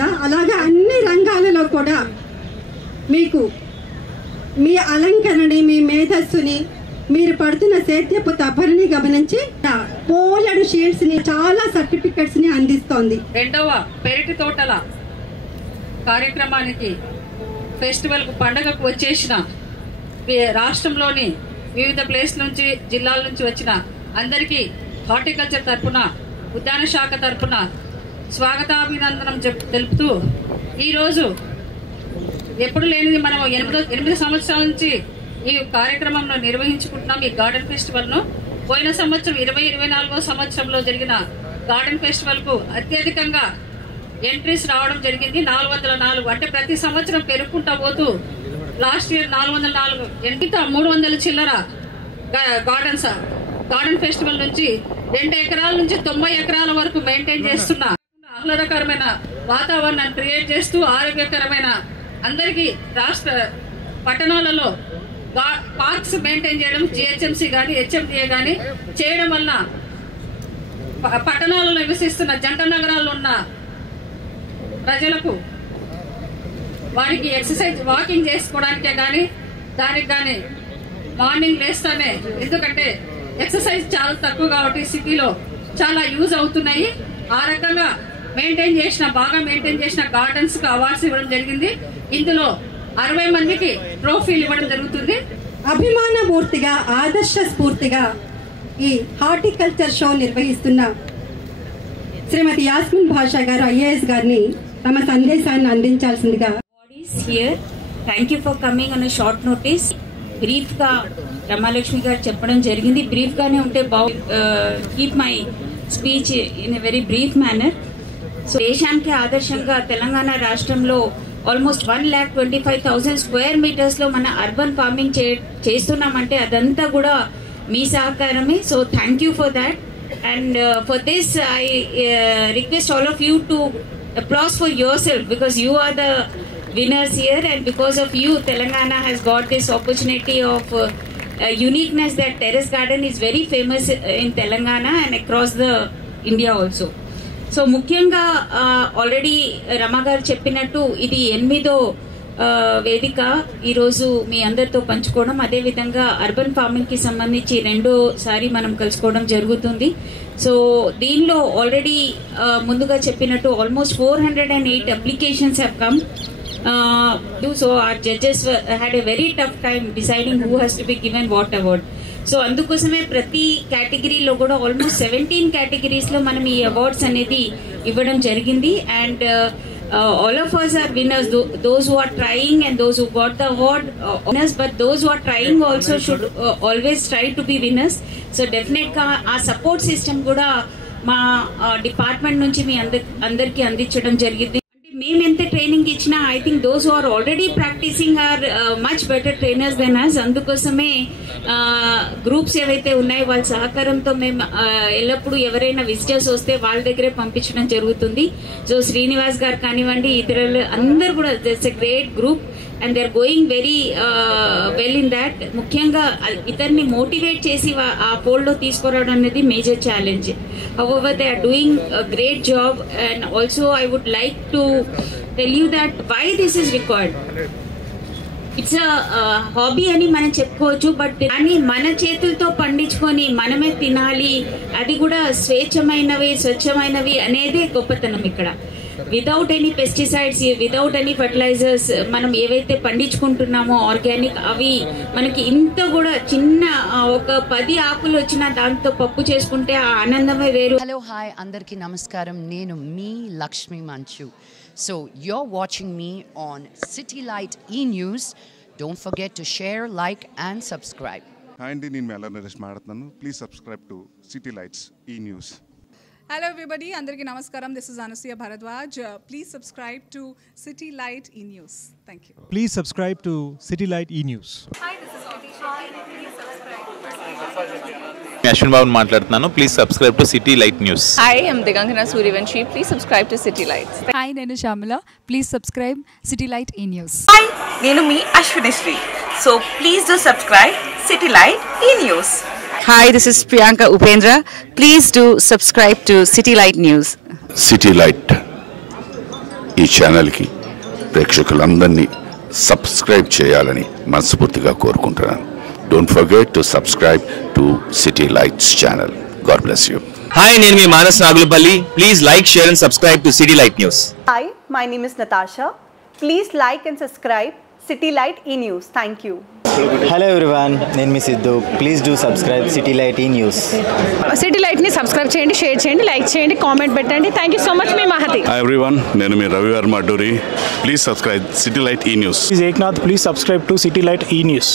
కదా, అలాగే అన్ని రంగాలలో కూడా మీకు మీ అలంకరణని, మీ మేధస్సుని, మీరు పడుతున్న సేద్యపు తపరిని గమనించి పోలెడు షీల్డ్స్ని, చాలా సర్టిఫికెట్స్ని అందిస్తోంది. రెండవ పెరటి తోటల కార్యక్రమానికి ఫెస్టివల్కు పండగకు వచ్చేసిన రాష్ట్రంలోని వివిధ ప్లేస్ నుంచి, జిల్లాల నుంచి వచ్చిన అందరికీ హార్టికల్చర్ తరఫున, ఉద్యాన శాఖ తరఫున స్వాగతాభినందనం తెలుపుతూ, ఈరోజు ఎప్పుడు లేనిది మనం 8 సంవత్సరాల నుంచి ఈ కార్యక్రమంలో నిర్వహించుకుంటున్నాం. ఈ గార్డెన్ ఫెస్టివల్ను పోయిన సంవత్సరం 2024వ సంవత్సరంలో జరిగిన గార్డెన్ ఫెస్టివల్కు అత్యధికంగా ఎంట్రీస్ రావడం జరిగింది. 404. అంటే ప్రతి సంవత్సరం పెరుగుకుంటా పోతూ లాస్ట్ ఇయర్ 404, ఎంత 300 చిల్లర గార్డెన్ ఫెస్టివల్ నుంచి 2 ఎకరాల నుంచి 90 ఎకరాల వరకు మెయింటైన్ చేస్తున్న ఆహ్లాదకరమైన వాతావరణాన్ని క్రియేట్ చేస్తూ ఆరోగ్యకరమైన అందరికీ రాష్ట్ర పట్టణాలలో పార్క్స్ మెయింటైన్ చేయడం, జిహెచ్ఎంసీ కానీ హెచ్ఎండిఏ కానీ చేయడం వలన పట్టణాలలో నివసిస్తున్న జంట నగరాల్లో ఉన్న ప్రజలకు వారికి ఎక్సర్సైజ్, వాకింగ్ చేసుకోవడానికే కానీ దానికి కానీ మార్నింగ్ లేస్తానే, ఎందుకంటే ఎక్సర్సైజ్ చాలా తక్కువ కాబట్టి సిటీలో చాలా యూజ్ అవుతున్నాయి. ఆ రకంగా బాగా మెయింటైన్ చేసిన గార్డెన్స్ కు అవార్డ్స్ ఇవ్వడం జరిగింది. ఇందులో 60 మందికి ట్రోఫీలు ఇవ్వడం జరుగుతుంది. అభిమానమూర్తిగా, ఆదర్శ స్ఫూర్తిగా ఈ హార్టికల్చర్ షో నిర్వహిస్తున్న శ్రీమతి యాస్మిన్ భాషా గారు, ఐఏఎస్ గారిని తమ సందేశాన్ని అందించాల్సిందిగా. Thank you for coming on short notice. Brief గా రమాలక్ష్మి గారు చెప్పడం జరిగింది. బ్రీఫ్ గానే ఉంటే keep my speech in a very brief manner. So దేశానికి ఆదర్శంగా తెలంగాణ రాష్ట్రంలో ఆల్మోస్ట్ 1,25,000 స్క్వేర్ మీటర్స్ లో మన అర్బన్ ఫార్మింగ్ చేస్తున్నామంటే అదంతా కూడా మీ సహకారమే. So thank you for that. And for this I request all of you to applause for yourself, because you are the winners here, and because of you Telangana has got this opportunity of uniqueness that terrace garden is very famous in Telangana and across the India also. So ముఖ్యంగా already రమా గారు చెప్పినట్టు ఇది 8వ వేదిక ఈరోజు మీ అందరితో పంచుకోవడం. అదేవిధంగా అర్బన్ ఫార్మింగ్ కి సంబంధించి 2సారి మనం కలుసుకోవడం జరుగుతుంది. సో దీనిలో ఆల్రెడీ ముందుగా చెప్పినట్టు almost 408 applications have come. So our judges had a very tough time deciding who has to be given what award. So అందుకోసమే ప్రతి కేటగిరీలో కూడా ఆల్మోస్ట్ 17 కేటగిరీస్ లో మనం ఈ అవార్డ్స్ అనేది ఇవ్వడం జరిగింది. And all of us are winners, those who are trying and those who got the award winners, but those who are trying also should always try to be winners. So definitely గా ఆ support system కూడా మా department నుంచి మీ అందరికి అందించడం జరిగింది. మేము ఎంత ట్రైనింగ్ ఇచ్చినా I think those who are already practicing are much better trainers then us. అందుకోసమే గ్రూప్స్ ఏవైతే ఉన్నాయో వాళ్ళ సహకారంతో మేము ఎల్లప్పుడూ ఎవరైనా విజిటర్స్ వస్తే వాళ్ళ దగ్గరే పంపించడం జరుగుతుంది. సో శ్రీనివాస్ గారు కానివ్వండి, ఇతరులు అందరు కూడా that's a great group and they are going very well in that. ముఖ్యంగా ఇతన్ని మోటివేట్ చేసి ఆ పోల్ లో తీసుకురావడం అనేది major challenge. however they are doing a great job, and also I would like to tell you that why this is required. It's hobby అని మనం చెప్పుకోవచ్చు, బట్ కానీ మన చేతులతో పండించుకొని మనమే తినాలి, అది కూడా స్వచ్ఛమైనవి అనేదే గొప్పతనం ఇక్కడ. Without any pesticides, without any fertilizers మనం ఏవైతే పండించుకుంటున్నామో ఆర్గానిక్, అవి మనకి ఇంత కూడా చిన్న ఒక 10 ఆకులు వచ్చినా దాంతో పప్పు చేసుకుంటే ఆ ఆనందమే వేరు. హలో, హాయ్, అందరికీ నమస్కారం. నేను మీ లక్ష్మి మంచు. So you're watching me on City Light E-News. Don't forget to share, like and subscribe. Hi andi, nenu Mela Naresh maadathunanu. Please subscribe to City Lights E-News. Hello everybody, andariki namaskaram. This is Anusuya Bharadwaj. Please subscribe to City Light E-News. Thank you. Please subscribe to City Light E-News. Hi, this is Kritisha. Please subscribe to Ashwin Babu మాట్లాడుతున్నాను. Please subscribe to City Light News. Hi, I'm Digangana Suryavanshi. Please subscribe to City Lights. Hi, నేను Shamila. Please subscribe City Light E-News. Hi, నేను మీ Ashwinisri. So please do subscribe City Light E-News. Hi, this is Priyanka Upendra. Please do subscribe to City Light News. City Light ఈ ఛానల్కి ప్రేక్షకులందరినీ subscribe చేయాలని మనస్ఫూర్తిగా కోరుకుంటున్నాను. Don't forget to subscribe to City Lights channel. God bless you. Hi, నేను మీ Manas Nagulapalli. Please like, share and subscribe to City Light News. Hi, my name is Natasha. Please like and subscribe City Light E-News. Thank you. Hello everyone, నేను మీ Siddhu. Please do subscribe City Light ఈ News. City లైట్ని subscribe చేయండి, share చేయండి, like చేయండి, comment పెట్టండి. Thank you so much. మీ Mahathi. Hi everyone, నేను మీ Ravi Varma Adduri. Please subscribe City Light ఈ News. This is Eknath. Please subscribe to City Light E News.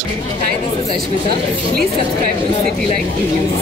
Hi, this is Ashmita. Please subscribe to City Light E News.